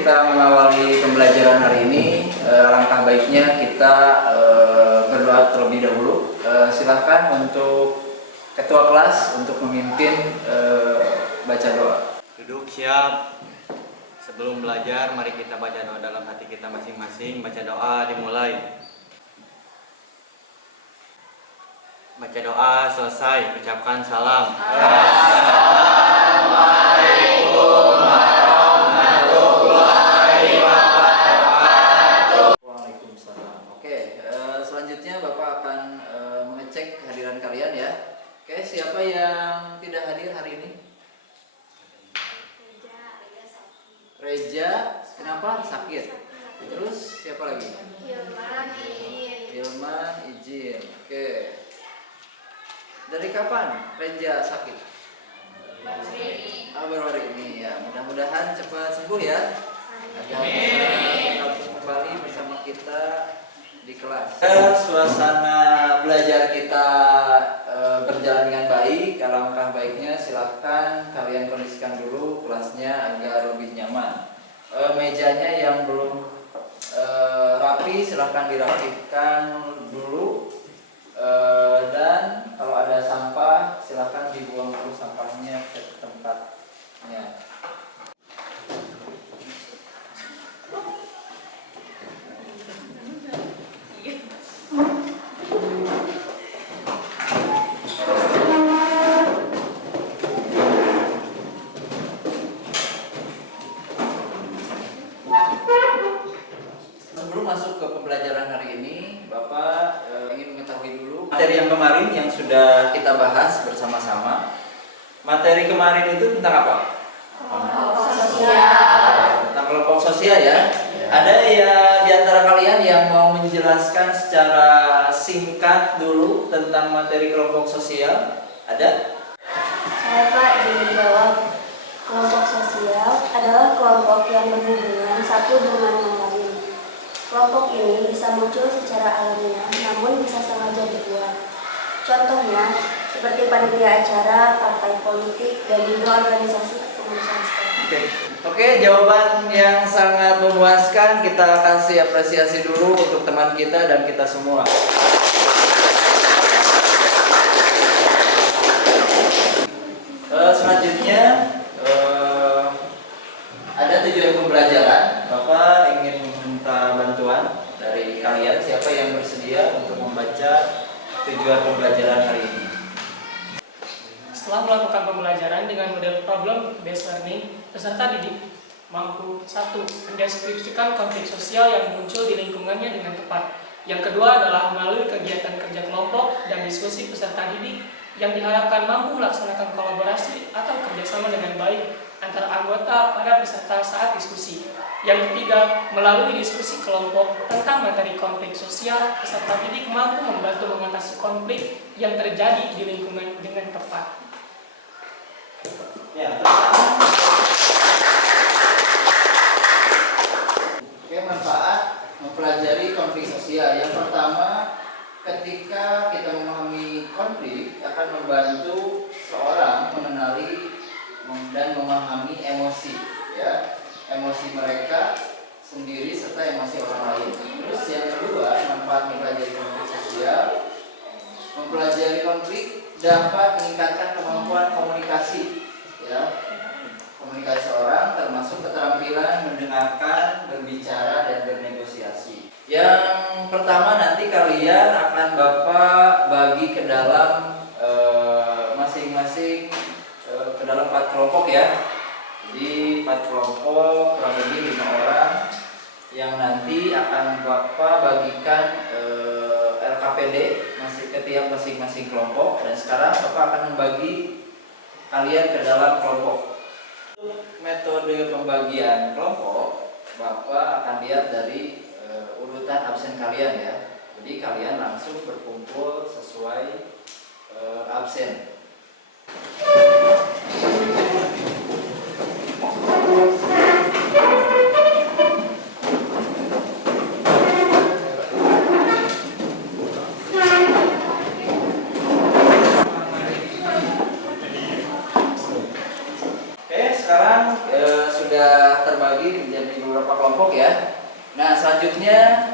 kita mengawali pembelajaran hari ini, alangkah baiknya kita berdoa terlebih dahulu. Silahkan untuk ketua kelas untuk memimpin baca doa. Duduk siap. Sebelum belajar, mari kita baca doa dalam hati kita masing-masing. Baca doa dimulai. Baca doa selesai, ucapkan salam. Assalamualaikum warahmatullahi wabarakatuh. Waalaikumsalam. Oke, selanjutnya Bapak akan mengecek kehadiran kalian ya. Oke, siapa yang tidak hadir hari ini? Reja, kenapa? Sakit. Terus siapa lagi? Hilman, izin. Oke. Dari kapan Reja sakit? Baru hari ini ya. Mudah-mudahan cepat sembuh ya. Agar bisa bergabung kembali bersama kita di kelas. Suasana belajar kita berjalan dengan baik. Alangkah baiknya silahkan kalian kondisikan dulu kelasnya agar lebih nyaman. Mejanya yang belum rapi silahkan dirapikan dulu. Dan kalau ada sampah silahkan dibuang dulu sampahnya ke tempatnya. Sebelum masuk ke pembelajaran hari ini, Bapak ingin mengetahui dulu materi yang kemarin yang sudah kita bahas bersama-sama. Materi kemarin itu tentang apa? Kelompok sosial. Tentang kelompok sosial ya. Ada ya di antara kalian yang mau menjelaskan secara singkat dulu tentang materi kelompok sosial? Ada? Saya Pak ingin menjawab. Kelompok sosial adalah kelompok yang berhubungan satu dengan yang lain. Kelompok ini bisa muncul secara alamiah, namun bisa sengaja dibuat. Contohnya, seperti panitia acara, partai politik, dan juga organisasi kepengurusan sekolah. Oke, jawaban yang sangat memuaskan. Kita kasih apresiasi dulu untuk teman kita dan kita semua. Selanjutnya ada tujuan pembelajaran. Bapak ingin meminta bantuan dari kalian. Siapa yang bersedia untuk membaca tujuan pembelajaran hari ini? Setelah melakukan pembelajaran dengan model problem based learning, peserta didik mampu 1. Mendeskripsikan konflik sosial yang muncul di lingkungannya dengan tepat. Yang kedua adalah melalui kegiatan kerja kelompok dan diskusi peserta didik yang diharapkan mampu melaksanakan kolaborasi atau kerjasama dengan baik antara anggota pada peserta saat diskusi. Yang ketiga, melalui diskusi kelompok tentang materi konflik sosial, peserta didik mampu membantu mengatasi konflik yang terjadi di lingkungan dengan tepat. Ya, pertama. Oke, manfaat mempelajari konflik sosial. Yang pertama, ketika kita memahami konflik akan membantu seorang mengenali dan memahami emosi, ya, emosi mereka sendiri serta emosi orang lain. Terus yang kedua, manfaat mempelajari konflik sosial. Mempelajari konflik dapat meningkatkan kemampuan komunikasi, ya, komunikasi orang termasuk keterampilan mendengarkan, berbicara, dan bernegosiasi. Yang pertama nanti kalian akan Bapak bagi ke dalam masing-masing ke dalam 4 kelompok ya. Jadi 4 kelompok kurang lebih 5 orang yang nanti akan Bapak bagikan LKPD masih ke tiap masing-masing kelompok. Dan sekarang Bapak akan membagi kalian ke dalam kelompok. Metode pembagian kelompok Bapak akan lihat dari urutan absen kalian ya. Jadi kalian langsung berkumpul sesuai absen. Oke, sekarang sudah terbagi menjadi 2 beberapa kelompok ya. Nah, selanjutnya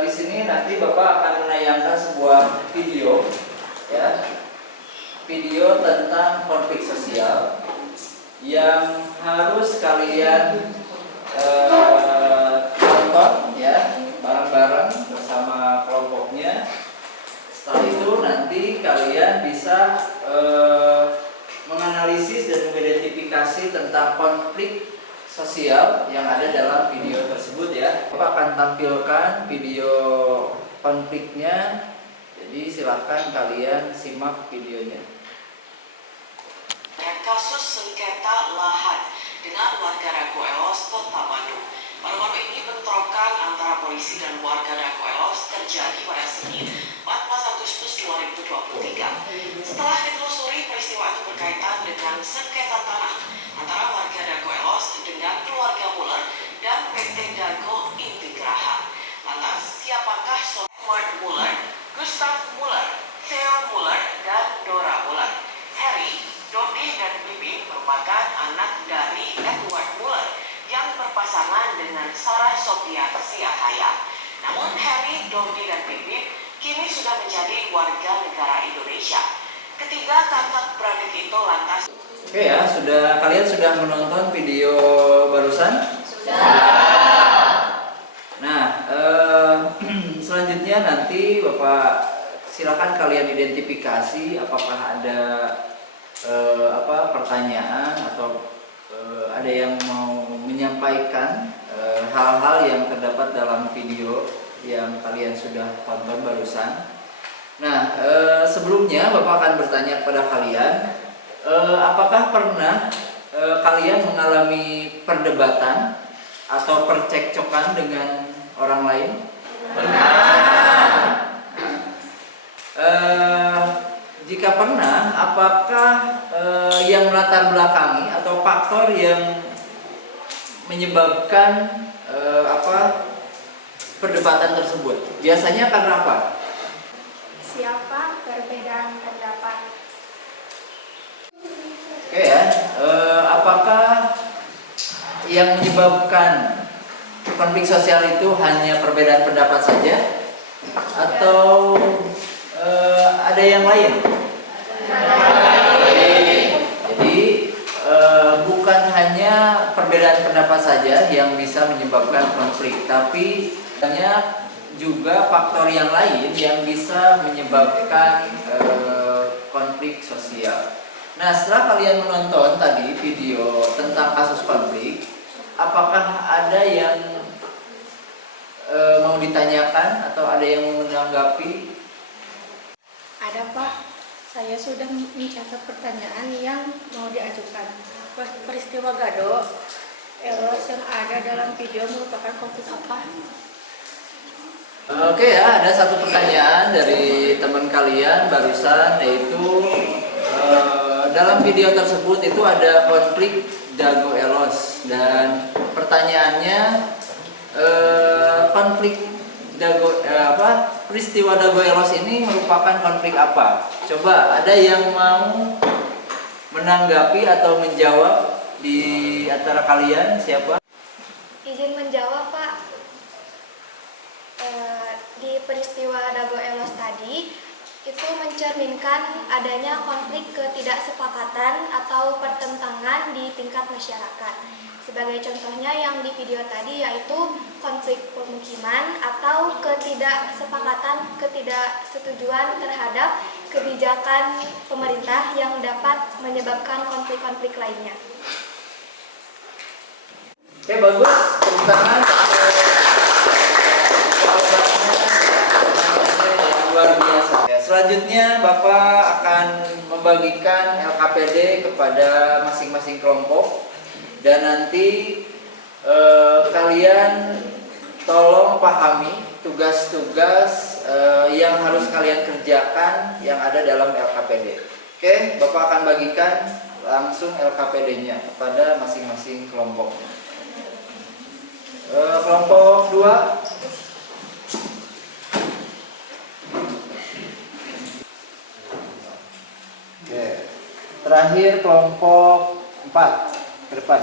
di sini nanti Bapak akan menayangkan sebuah video ya. Video tentang konflik sosial yang harus kalian tonton ya bareng-bareng bersama kelompoknya. Setelah itu nanti kalian bisa menganalisis dan mengidentifikasi tentang konflik sosial yang ada dalam video tersebut ya. Bapak akan tampilkan video konfliknya. Jadi silahkan kalian simak videonya. Kasus sengketa lahan dengan warga Dago Elos, Kota Bandung. Baru-baru ini bentrokan antara polisi dan warga Dago Elos terjadi pada Senin 14 Agustus 2023. Setelah ditelusuri, peristiwa itu berkaitan dengan sengketa tanah antara warga Dago Elos dengan keluarga Muller dan PT Dago Intigraha. Lantas, siapakah Edward Muller, Gustav Muller, Theo Muller, dan Dora Muller? Harry, Dodi, dan Bibi merupakan anak dari Edward Muller yang berpasangan dengan Sarah Sophia Siahaya. Namun Harry, Dodi, dan Bibi kini sudah menjadi warga negara Indonesia. Ketiga kakak beradik itu lantas. Oke ya, kalian sudah menonton video barusan? Nah, selanjutnya nanti Bapak silakan kalian identifikasi apakah ada pertanyaan atau ada yang mau menyampaikan hal-hal yang terdapat dalam video yang kalian sudah tonton barusan. Nah, sebelumnya Bapak akan bertanya kepada kalian, apakah pernah kalian mengalami perdebatan atau percekcokan dengan orang lain? Jika pernah, apakah yang melatar belakangi atau faktor yang menyebabkan perdebatan tersebut? Biasanya karena apa? Siapa perbedaan pendapat? Oke ya, apakah yang menyebabkan konflik sosial itu hanya perbedaan pendapat saja atau ada yang lain? Jadi bukan hanya perbedaan pendapat saja yang bisa menyebabkan konflik, tapi banyak juga faktor yang lain yang bisa menyebabkan konflik sosial. Nah, setelah kalian menonton tadi video tentang kasus konflik, apakah ada yang mau ditanyakan atau ada yang mau menanggapi? Ada Pak, saya sudah mencatat pertanyaan yang mau diajukan. Peristiwa Dago Elos yang ada dalam video merupakan konflik apa? Oke ya, ada satu pertanyaan dari teman kalian barusan, yaitu dalam video tersebut itu ada konflik Dago Elos, dan pertanyaannya konflik peristiwa Dago Elos ini merupakan konflik apa? Coba ada yang mau menanggapi atau menjawab di antara kalian, siapa? Izin menjawab Pak. Di peristiwa Dago Elos tadi itu mencerminkan adanya konflik ketidaksepakatan atau pertentangan di tingkat masyarakat. Sebagai contohnya yang di video tadi yaitu konflik pemukiman atau ketidaksepakatan, ketidaksetujuan terhadap kebijakan pemerintah yang dapat menyebabkan konflik-konflik lainnya. Oke, bagus, tepuk tangan. Luar biasa. Ya, selanjutnya Bapak akan membagikan LKPD kepada masing-masing kelompok, dan nanti kalian tolong pahami tugas-tugas yang harus kalian kerjakan yang ada dalam LKPD. Oke, Bapak akan bagikan langsung LKPD-nya kepada masing-masing kelompok. Kelompok 2. Oke. Terakhir kelompok 4 ke depan.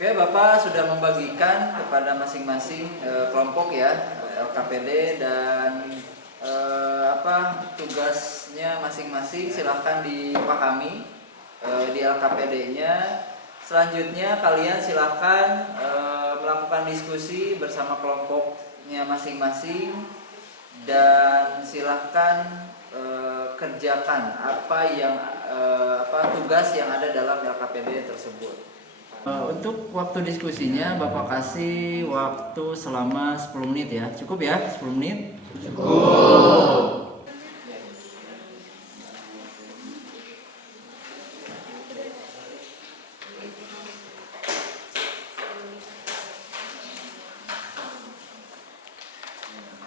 Oke, Bapak sudah membagikan kepada masing-masing kelompok ya, LKPD dan tugasnya masing-masing. Silahkan dipahami di LKPD-nya. Selanjutnya kalian silahkan melakukan diskusi bersama kelompoknya masing-masing dan silahkan kerjakan tugas yang ada dalam LKPD tersebut. Untuk waktu diskusinya Bapak kasih waktu selama 10 menit ya. Cukup ya 10 menit? Cukup.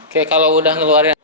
Oke, kalau udah ngeluarin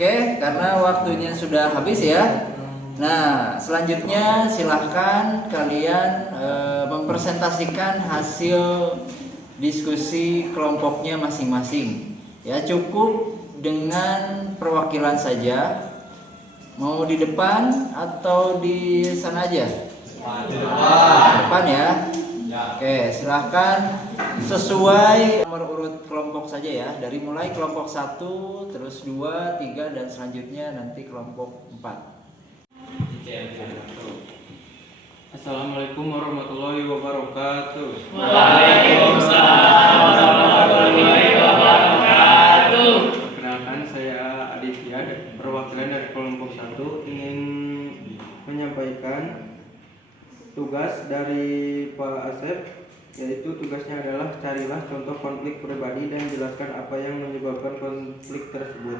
Oke, karena waktunya sudah habis ya. Nah, selanjutnya silahkan kalian mempresentasikan hasil diskusi kelompoknya masing-masing. Ya, cukup dengan perwakilan saja. Mau di depan atau di sana aja? Depan ya. Oke, silahkan sesuai nomor urut kelompok saja ya. Dari mulai kelompok 1, terus 2, 3, dan selanjutnya nanti kelompok 4. Assalamualaikum warahmatullahi wabarakatuh. Waalaikumsalam warahmatullahi wabarakatuh. Perkenalkan, saya Aditya, perwakilan dari kelompok 1, ingin menyampaikan tugas dari Pak Asep, yaitu tugasnya adalah carilah contoh konflik pribadi dan jelaskan apa yang menyebabkan konflik tersebut.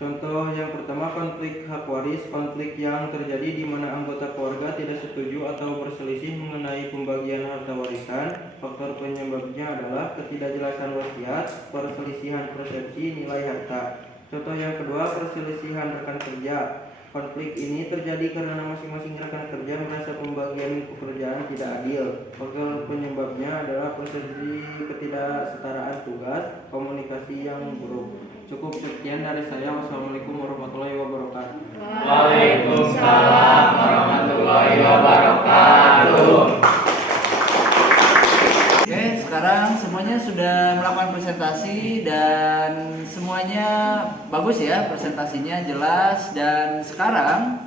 Contoh yang pertama, konflik hak waris, konflik yang terjadi di mana anggota keluarga tidak setuju atau berselisih mengenai pembagian harta warisan. Faktor penyebabnya adalah ketidakjelasan wasiat, perselisihan persepsi nilai harta. Contoh yang kedua, perselisihan rekan kerja. Konflik ini terjadi karena masing-masing rekan kerja merasa pembagian pekerjaan tidak adil. Faktor penyebabnya adalah persepsi ketidaksetaraan tugas, komunikasi yang buruk. Cukup sekian dari saya. Wassalamualaikum warahmatullahi wabarakatuh. Waalaikumsalam warahmatullahi wabarakatuh. Oke, sekarang semuanya sudah melakukan presentasi dan semuanya bagus ya, presentasinya jelas. Dan sekarang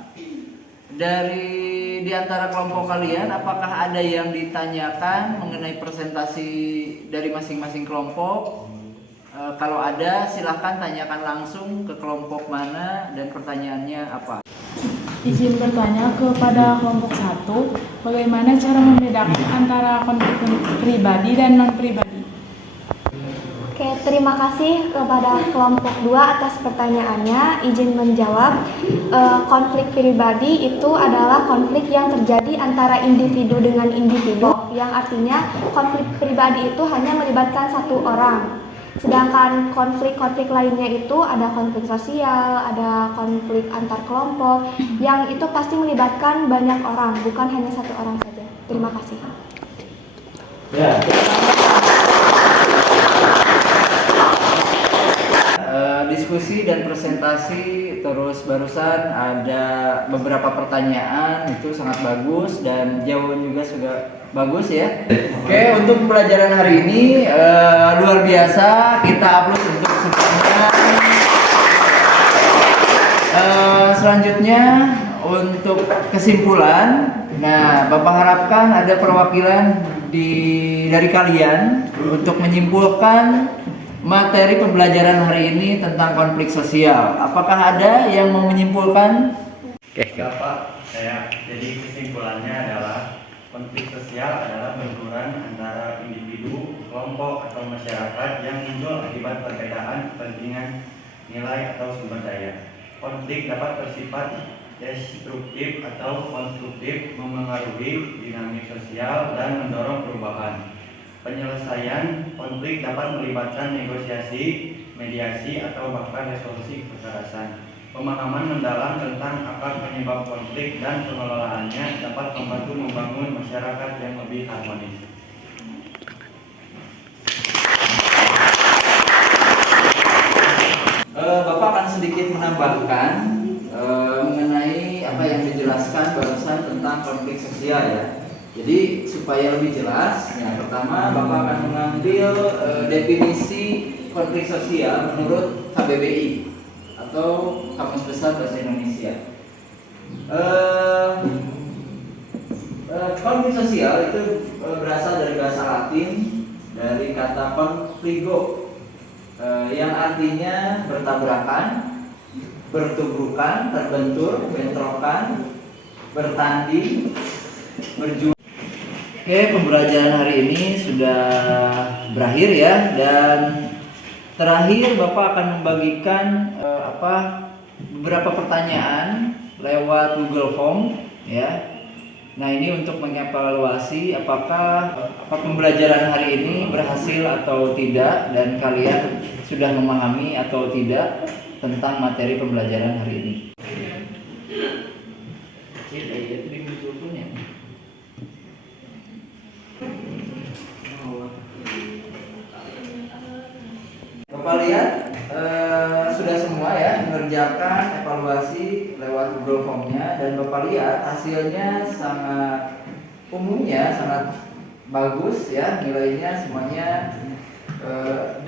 dari di antara kelompok kalian, apakah ada yang ditanyakan mengenai presentasi dari masing-masing kelompok? Kalau ada, silahkan tanyakan langsung ke kelompok mana dan pertanyaannya apa. Izin bertanya kepada kelompok 1, bagaimana cara membedakan antara konflik pribadi dan non-pribadi? Oke, terima kasih kepada kelompok 2 atas pertanyaannya. Izin menjawab, konflik pribadi itu adalah konflik yang terjadi antara individu dengan individu, yang artinya konflik pribadi itu hanya melibatkan satu orang. Sedangkan konflik-konflik lainnya itu ada konflik sosial, ada konflik antar kelompok, yang itu pasti melibatkan banyak orang, bukan hanya satu orang saja. Terima kasih. Ya. Diskusi dan presentasi, terus barusan ada beberapa pertanyaan, itu sangat bagus dan jawaban juga sudah bagus ya. Oke, untuk pembelajaran hari ini luar biasa, kita upload untuk semuanya. Selanjutnya untuk kesimpulan, nah Bapak harapkan ada perwakilan dari kalian untuk menyimpulkan materi pembelajaran hari ini tentang konflik sosial. Apakah ada yang mau menyimpulkan? Ya Pak, jadi kesimpulannya adalah konflik sosial adalah benturan antara individu, kelompok, atau masyarakat yang muncul akibat perbedaan kepentingan, nilai, atau sumber daya. Konflik dapat bersifat destruktif atau konstruktif, memengaruhi dinamik sosial dan mendorong perubahan. Penyelesaian konflik dapat melibatkan negosiasi, mediasi, atau bahkan resolusi kekerasan. Pemahaman mendalam tentang akar penyebab konflik dan pengelolaannya dapat membantu membangun masyarakat yang lebih harmonis. Bapak akan sedikit menambahkan mengenai apa yang dijelaskan barusan tentang konflik sosial ya. Jadi supaya lebih jelas, yang pertama Bapak akan mengambil definisi konflik sosial menurut KBBI atau Kamus Besar Bahasa Indonesia. Konflik sosial itu berasal dari bahasa Latin, dari kata confligo, yang artinya bertabrakan, bertubrukan, terbentur, bentrokan, bertanding, berjuang. Oke, pembelajaran hari ini sudah berakhir ya, dan terakhir Bapak akan membagikan beberapa pertanyaan lewat Google Form ya. Nah, ini untuk mengevaluasi apakah pembelajaran hari ini berhasil atau tidak dan kalian sudah memahami atau tidak tentang materi pembelajaran hari ini. Bapak lihat sudah semua ya mengerjakan evaluasi lewat Google Form-nya, dan Bapak lihat hasilnya sangat umumnya sangat bagus ya, nilainya semuanya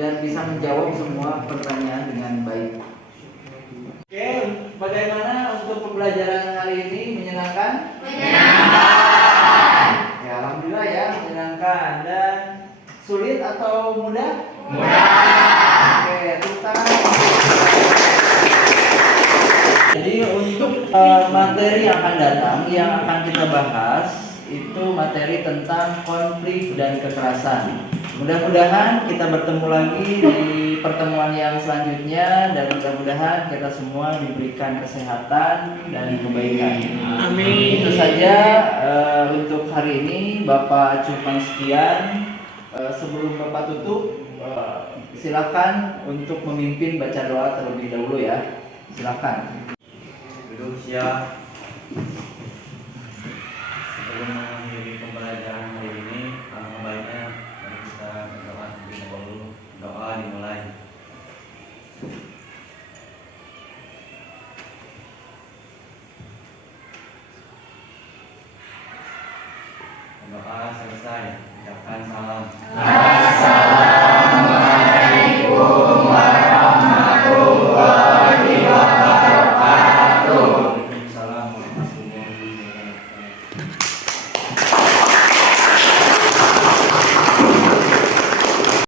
dan bisa menjawab semua pertanyaan dengan baik. Oke, bagaimana untuk pembelajaran hari ini? Menyenangkan? Menyenangkan. Ya, alhamdulillah ya, menyenangkan. Dan sulit atau mudah? Mudah. Oke, jadi untuk materi yang akan datang, yang akan kita bahas itu materi tentang konflik dan kekerasan. Mudah-mudahan kita bertemu lagi di pertemuan yang selanjutnya, dan mudah-mudahan kita semua diberikan kesehatan dan kebaikan. Amin. Itu saja untuk hari ini. Bapak acuhkan sekian. Sebelum Bapak tutup, silakan untuk memimpin baca doa terlebih dahulu ya. Silakan. Duduk siap. Sebelum mengakhiri pembelajaran hari ini, alangkah baiknya mari kita berdoa terlebih dahulu. Doa dimulai. Doa selesai, ucapkan salam.